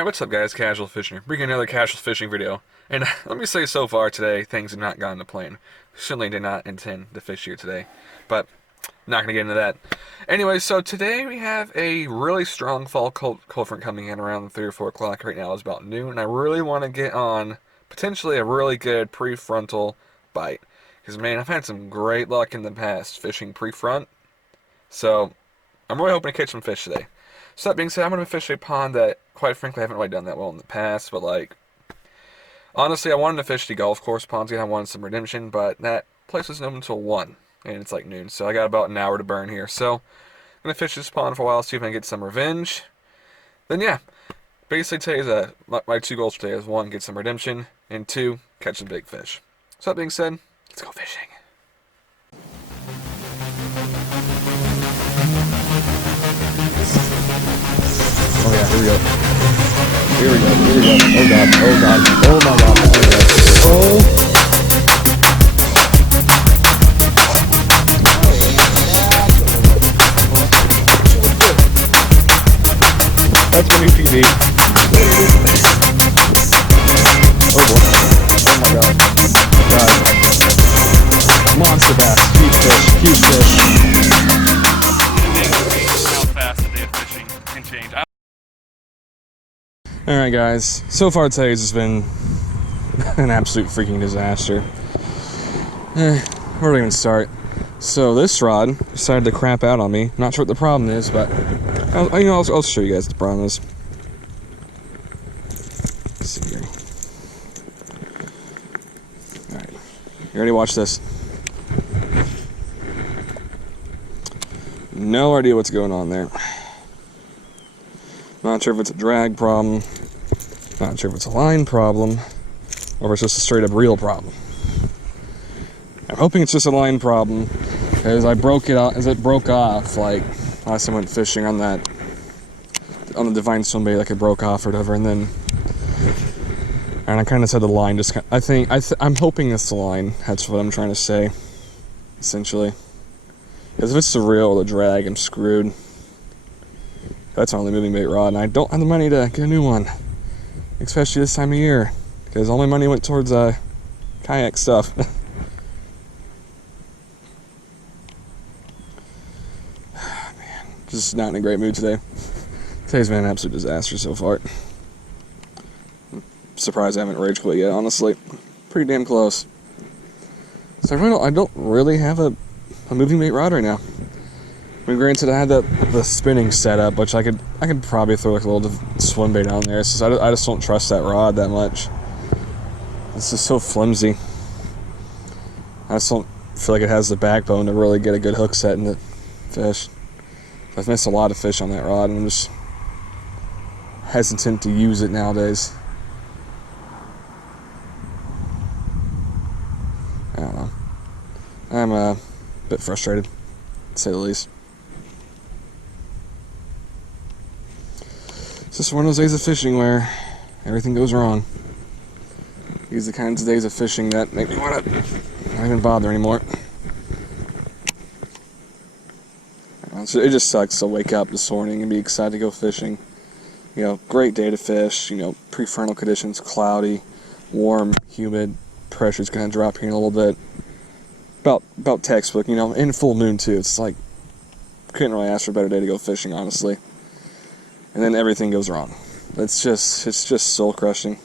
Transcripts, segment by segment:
Alright, what's up guys, Casual Fishing, bringing another casual fishing video. And let me say so far today, things have not gone to plan. Certainly did not intend to fish here today, but not going to get into that. Anyway, so today we have a really strong fall cold front coming in around 3 or 4 o'clock. Right now it's about noon, and I really want to get on potentially a really good pre-frontal bite. Because man, I've had some great luck in the past fishing pre-front, so I'm really hoping to catch some fish today. So that being said, I'm going to fish a pond that, quite frankly, I haven't really done that well in the past, but like, honestly, I wanted to fish the golf course ponds, and I wanted some redemption, but that place isn't open until 1, and it's like noon, so I got about an hour to burn here. So, I'm going to fish this pond for a while, see if I can get some revenge. Then yeah, basically today's, my 2 goals for today is 1, get some redemption, and 2, catch some big fish. So that being said, let's go fishing. Oh yeah, here we go. Here we go, here we go. Oh god, oh god, oh my god, oh my god. Oh! That's my new PB. Oh boy. Oh my god. God. Monster bass. Huge fish, huge fish. How fast the day of fishing can change. Alright guys, so far today's has been an absolute freaking disaster. Where do we even start? So this rod decided to crap out on me. Not sure what the problem is, but I'll show you guys what the problem is. Let's see here. Alright, you ready to watch this? No idea what's going on there. Not sure if it's a drag problem, not sure if it's a line problem, or if it's just a straight up reel problem. I'm hoping it's just a line problem, because I broke it out as it broke off, like last time I went fishing on the Divine Swim Bait, like it broke off or whatever, and I kind of said the line just, I'm hoping it's the line, that's what I'm trying to say, essentially. Because if it's the reel or the drag, I'm screwed. That's my only moving bait rod, and I don't have the money to get a new one, especially this time of year, because all my money went towards kayak stuff. Man, just not in a great mood today. Today's been an absolute disaster so far. I'm surprised I haven't rage quit yet, honestly. Pretty damn close. So I don't really have a moving bait rod right now. I mean, granted, I had the spinning setup, which I could probably throw like a little swim bait on there. It's just, I just don't trust that rod that much. It's just so flimsy. I just don't feel like it has the backbone to really get a good hook set in the fish. I've missed a lot of fish on that rod, and I'm just hesitant to use it nowadays. I don't know. I'm a bit frustrated, to say the least. It's just one of those days of fishing where everything goes wrong. These are the kinds of days of fishing that make me want to not even bother anymore. So it just sucks to wake up this morning and be excited to go fishing. You know, great day to fish, you know, prefrontal conditions, cloudy, warm, humid, pressure's going to drop here in a little bit. About textbook, you know, in full moon too. It's like, couldn't really ask for a better day to go fishing, honestly. And then everything goes wrong. It's just soul crushing.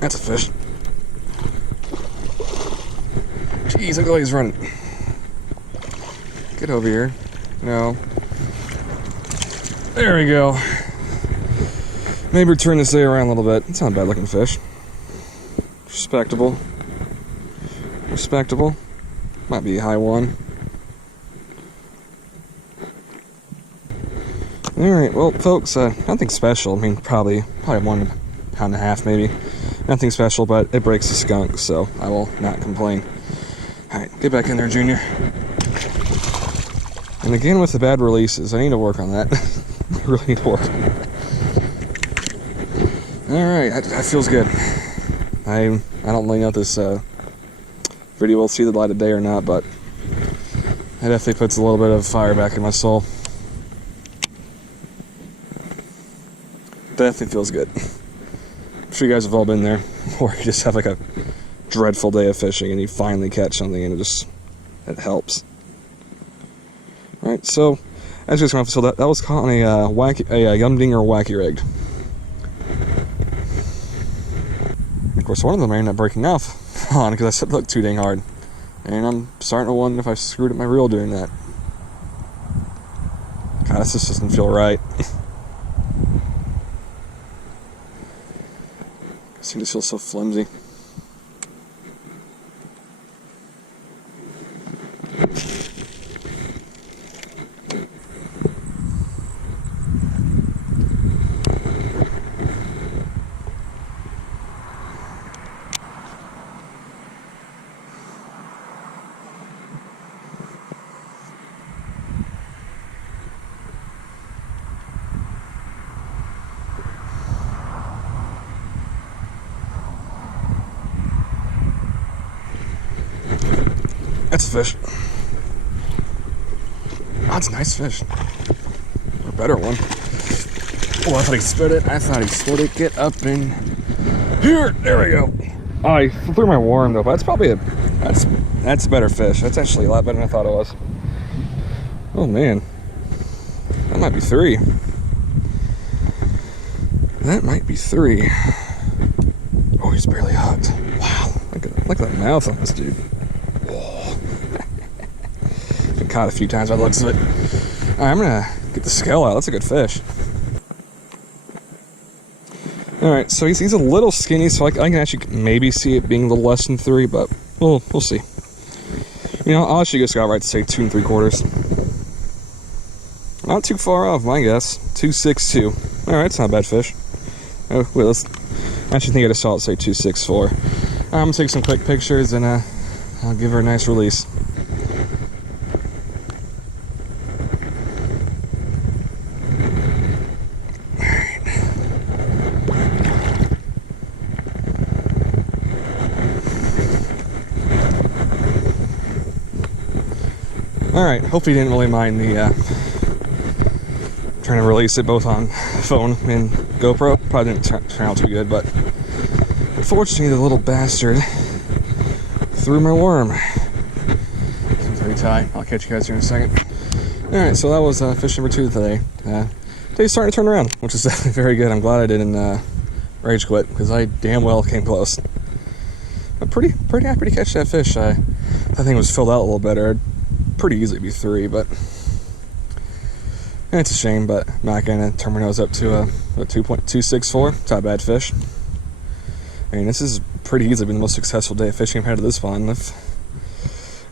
That's a fish. Jeez, look at the way he's running. Get over here. No. There we go. Maybe turn this day around a little bit. It's not a bad looking fish. Respectable. Respectable. Might be a high one. Alright, well folks, nothing special. I mean, probably 1.5 pounds maybe. Nothing special, but it breaks the skunk, so I will not complain. Alright, get back in there, Junior. And again with the bad releases, I need to work on that. I really need to work on that. Alright, that feels good. I don't really know if this video will see the light of day or not, but it definitely puts a little bit of fire back in my soul. Definitely feels good. I'm sure you guys have all been there, where you just have like a dreadful day of fishing and you finally catch something and it helps. Alright, so as you guys can see, that was caught on a yum dinger wacky rigged. Of course, one of them I ended up breaking off on because I said it looked too dang hard. And I'm starting to wonder if I screwed up my reel doing that. God, this just doesn't feel right. I seem to feel so flimsy. That's a fish. Oh, that's a nice fish. Or a better one. Oh, I thought he spit it. Get up in here. There we go. Oh, I threw my worm though, but that's probably that's a better fish. That's actually a lot better than I thought it was. Oh man. That might be 3. That might be 3. Oh, he's barely hooked. Wow. Look at that mouth on this dude. Been caught a few times by the looks of it. Alright, I'm gonna get the scale out. That's a good fish. Alright, so he's a little skinny, so I can actually maybe see it being a little less than 3, but we'll see. You know, I'll actually just go outright to say 2 3/4. Not too far off, my guess. 2.62. Alright, it's not a bad fish. Oh, wait, I actually think I just saw it say 2.64. I'm gonna take some quick pictures and I'll give her a nice release. Alright, hope you didn't really mind the trying to release it both on phone and GoPro. Probably didn't turn out too good, but unfortunately the little bastard threw my worm. Seems pretty tight. I'll catch you guys here in a second. Alright, so that was fish number 2 today. Today's starting to turn around, which is definitely very good. I'm glad I didn't rage quit, because I damn well came close. I'm pretty happy to catch that fish. That thing was filled out a little better. It'd pretty easily be 3, but it's a shame, but I'm not going to turn my nose up to a 2.264. It's not a bad fish. I mean, this has pretty easily been the most successful day of fishing I've had at this pond.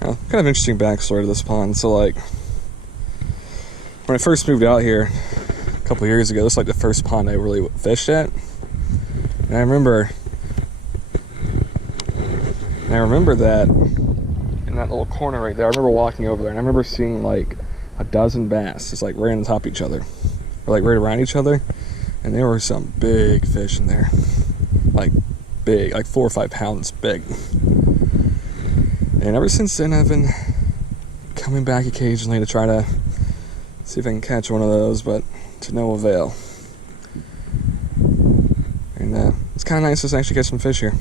Kind of interesting backstory to this pond. So, like, when I first moved out here a couple of years ago, this was like the first pond I really fished at. And I remember that in that little corner right there, I remember walking over there and I remember seeing like a dozen bass just like right on top of each other, or like right around each other, and there were some big fish in there, like big, like 4 or 5 pounds big. And ever since then I've been coming back occasionally to try to see if I can catch one of those, but to no avail. And it's kind of nice to actually catch some fish here.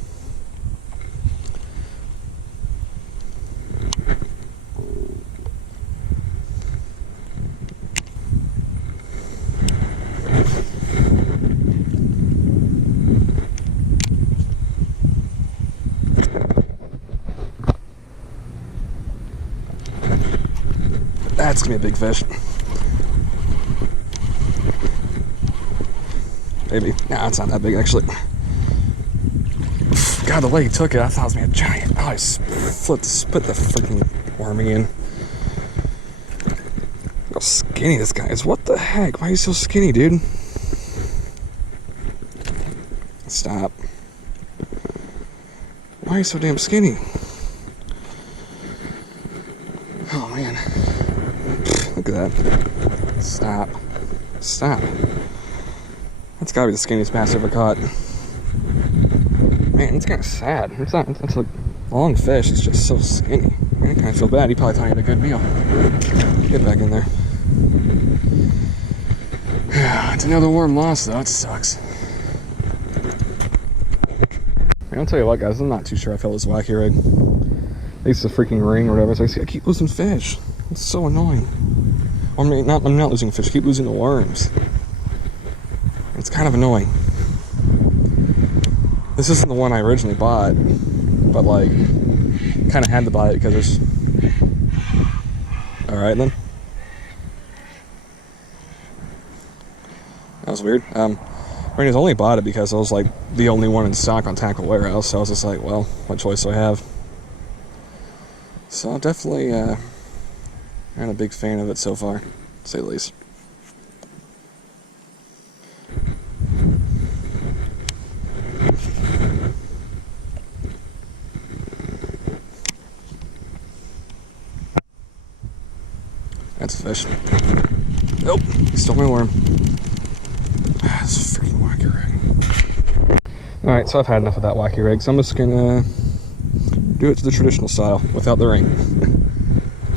That's gonna be a big fish. Maybe. Nah, it's not that big actually. God, the way he took it, I thought it was gonna be a giant. Oh, I split the freaking worm again. Look how skinny this guy is. What the heck? Why are you so skinny, dude? Stop. Why are you so damn skinny? Oh man. Look at that. Stop. Stop. That's gotta be the skinniest bass I ever caught. Man, it's kind of sad. It's a long fish. It's just so skinny. Man, I kind of feel bad. He probably thought he had a good meal. Get back in there. It's another worm lost, though. It sucks. Man, I'll tell you what, guys. I'm not too sure I felt this wacky rig. At least the freaking ring or whatever. So I keep losing fish. It's so annoying. Or I'm not losing fish. I keep losing the worms. It's kind of annoying. This isn't the one I originally bought, but like, kind of had to buy it because there's. All right then. That was weird. I mean, I only bought it because I was like the only one in stock on Tackle Warehouse, so I was just like, well, what choice do I have? So definitely, I'm a big fan of it so far, to say the least. That's a fish. Nope, he stole my worm. This freaking wacky rig. Alright, so I've had enough of that wacky rig, so I'm just gonna do it to the traditional style, without the ring.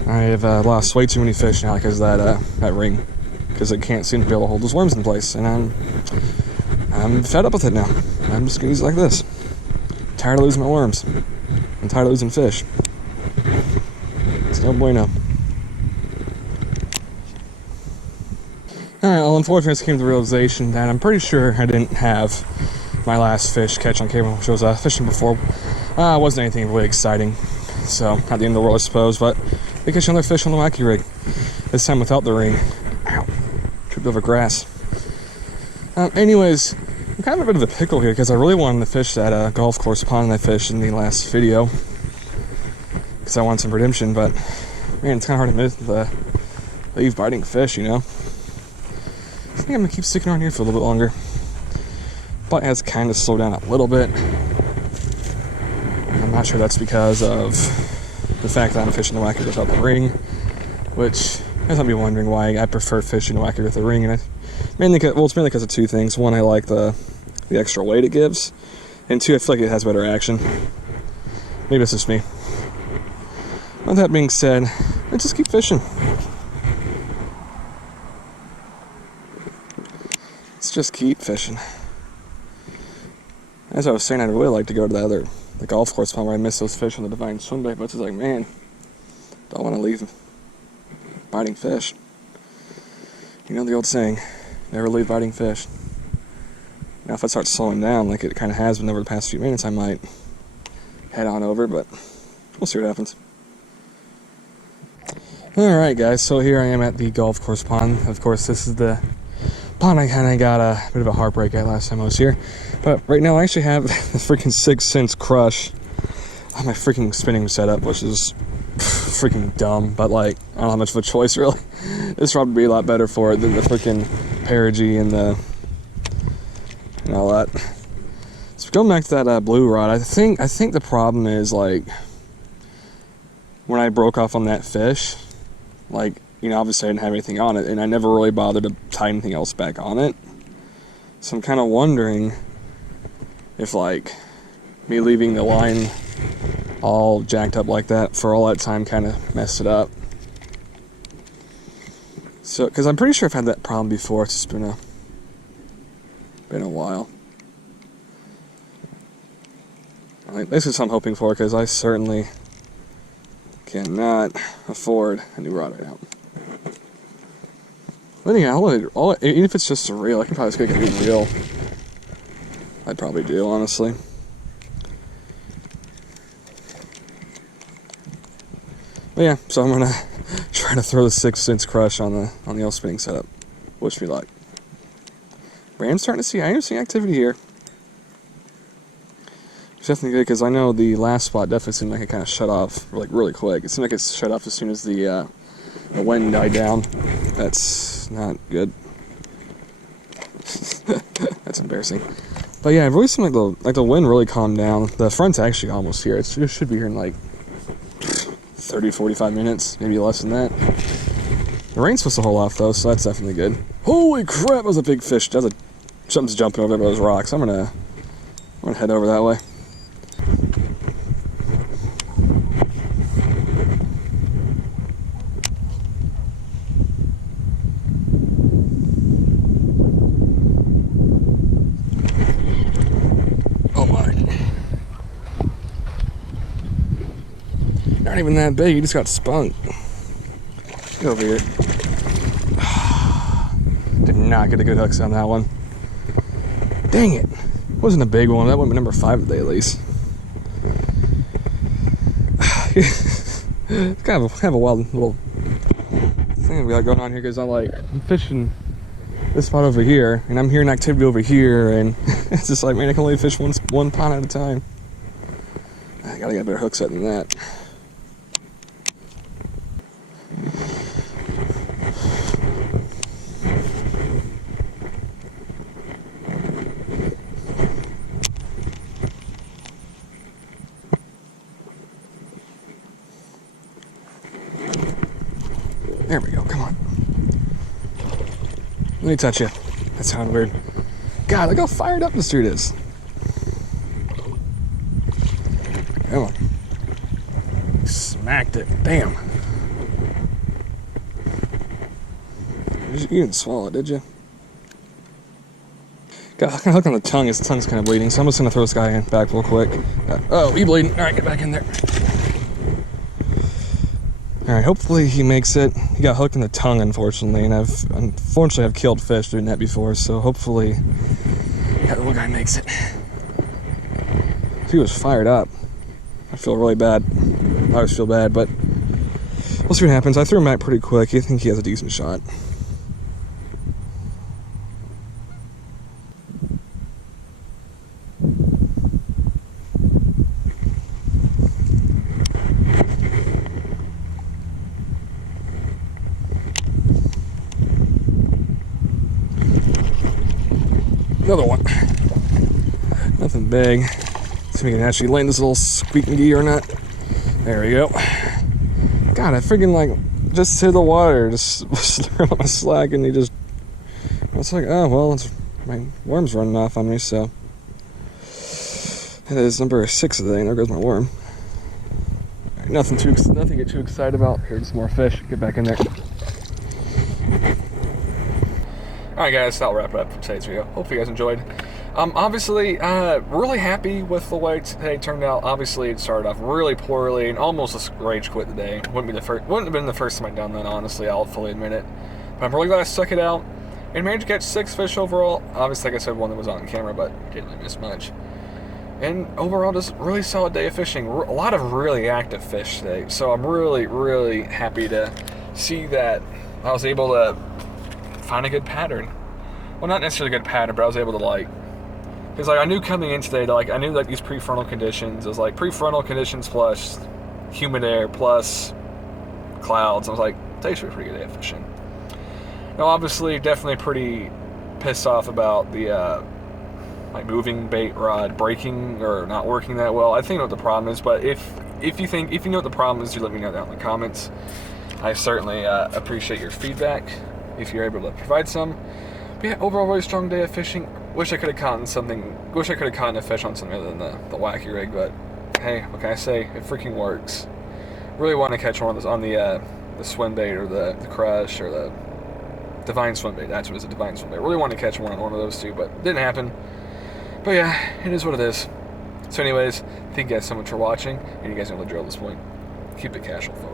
I have lost way too many fish now because of that ring. Because it can't seem to be able to hold those worms in place, and I'm fed up with it now. I'm just gonna use it like this. I'm tired of losing my worms. I'm tired of losing fish. It's no bueno. Alright, well, unfortunately, I just came to the realization that I'm pretty sure I didn't have my last fish catch on camera, which was fishing before. It wasn't anything really exciting, so not the end of the world, I suppose, but they catch another fish on the wacky rig. This time without the ring. Ow. Tripped over grass. Anyways, I'm kind of a bit of a pickle here because I really wanted to fish that golf course pond I fished in the last video because I want some redemption, but man, it's kind of hard to miss the leave biting fish, you know. I think I'm gonna keep sticking around here for a little bit longer. But it has kind of slowed down a little bit. I'm not sure that's because of the fact that I'm fishing the wacky without the ring, which has got me wondering why I prefer fishing the wacky with the ring. And it's mainly because of two things. One, I like the extra weight it gives, and two, I feel like it has better action. Maybe it's just me. With that being said, let's just keep fishing. Let's just keep fishing. As I was saying, I'd really like to go to the golf course pond where I missed those fish on the Divine Swim Bait, but it's like, man, don't want to leave biting fish. You know the old saying, never leave biting fish. Now if I start slowing down like it kind of has been over the past few minutes, I might head on over, but we'll see what happens. Alright guys, so here I am at the golf course pond. Of course, this is the pond I kind of got a bit of a heartbreak at last time I was here. But right now I actually have a freaking 6 cents crush on my freaking spinning setup, which is freaking dumb, but like, I don't have much of a choice really. This would probably be a lot better for it than the freaking Perigee and all that. So going back to that blue rod, I think the problem is like, when I broke off on that fish, like, you know, obviously I didn't have anything on it, and I never really bothered to tie anything else back on it. So I'm kind of wondering if, like, me leaving the line all jacked up like that for all that time kind of messed it up. So, because I'm pretty sure I've had that problem before. It's just been a while. This is what I'm hoping for, because I certainly cannot afford a new rod right now. But yeah, even if it's just a reel, I can probably just get a new reel. I'd probably do, honestly. But yeah, so I'm gonna try to throw the 6 cents crush on the old spinning setup. Wish me luck. But I am starting to see activity here. It's definitely good because I know the last spot definitely seemed like it kind of shut off like really quick. It seemed like it shut off as soon as the wind died down. That's not good. That's embarrassing. But yeah, it really seemed like the wind really calmed down. The front's actually almost here. It should be here in like 30, 45 minutes, maybe less than that. The rain's supposed to hold off though, so that's definitely good. Holy crap, that was a big fish. Something's jumping over there by those rocks. I'm gonna head over that way. Oh my. Not even that big, he just got spunked. Get over here. Did not get a good hooks on that one. Dang it. Wasn't a big one. That would be number 5 today at least. It's kind of a wild little thing we got going on here because I'm fishing this spot over here and I'm hearing activity over here and it's just like, man, I can only fish one pond at a time. I gotta get a better hook set than that. There we go, come on. Let me touch you. That sounded weird. God, look how fired up this dude is. Come on. Smacked it. Damn. You didn't swallow it, did you? Got a hook on the tongue. His tongue's kind of bleeding, so I'm just going to throw this guy back real quick. Oh, he bleeding. All right, get back in there. All right, hopefully he makes it. He got hooked in the tongue, unfortunately, and I've killed fish doing that before, so hopefully that little guy makes it. He was fired up. I feel really bad. I always feel bad, but we'll see what happens. I threw him back pretty quick. I think he has a decent shot. Another one. Nothing big. See if we can actually land this little squeak McGee or not. There we go. God, I freaking just hit the water, just threw up my slack, and it's like, oh well, my worm's running off on me, so that is number 6 of the day. There goes my worm. All right, nothing to get too excited about. Here's some more fish. Get back in there. Alright guys, that'll wrap it up for today's video. Hopefully you guys enjoyed. Obviously, really happy with the way today turned out. Obviously, it started off really poorly and almost a rage quit today. Wouldn't have been the first time I'd done that, honestly, I'll fully admit it. But I'm really glad I stuck it out and managed to catch 6 fish overall. Obviously, like I said, one that was on camera, but didn't really miss much. And overall, just really solid day of fishing. A lot of really active fish today. So I'm really, really happy to see that I was able to find a good pattern. Well, not necessarily a good pattern, but I was able to because I knew coming in today I knew these prefrontal conditions. It was prefrontal conditions plus humid air plus clouds. I was like, today's a pretty good day of fishing. Now, obviously, definitely pretty pissed off about the moving bait rod breaking or not working that well. I think I know what the problem is, but if you know what the problem is, do let me know down in the comments. I certainly appreciate your feedback if you're able to provide some. But yeah, overall, really strong day of fishing. Wish I could have caught a fish on something other than the wacky rig, but hey, what can I say? It freaking works. Really want to catch one of those on the swim bait or the crush or the divine swim bait. That's what it is, a divine swim bait. Really want to catch one on one of those two, but it didn't happen. But yeah, it is what it is. So anyways, thank you guys so much for watching, and you guys know the drill at this point. Keep it casual, folks.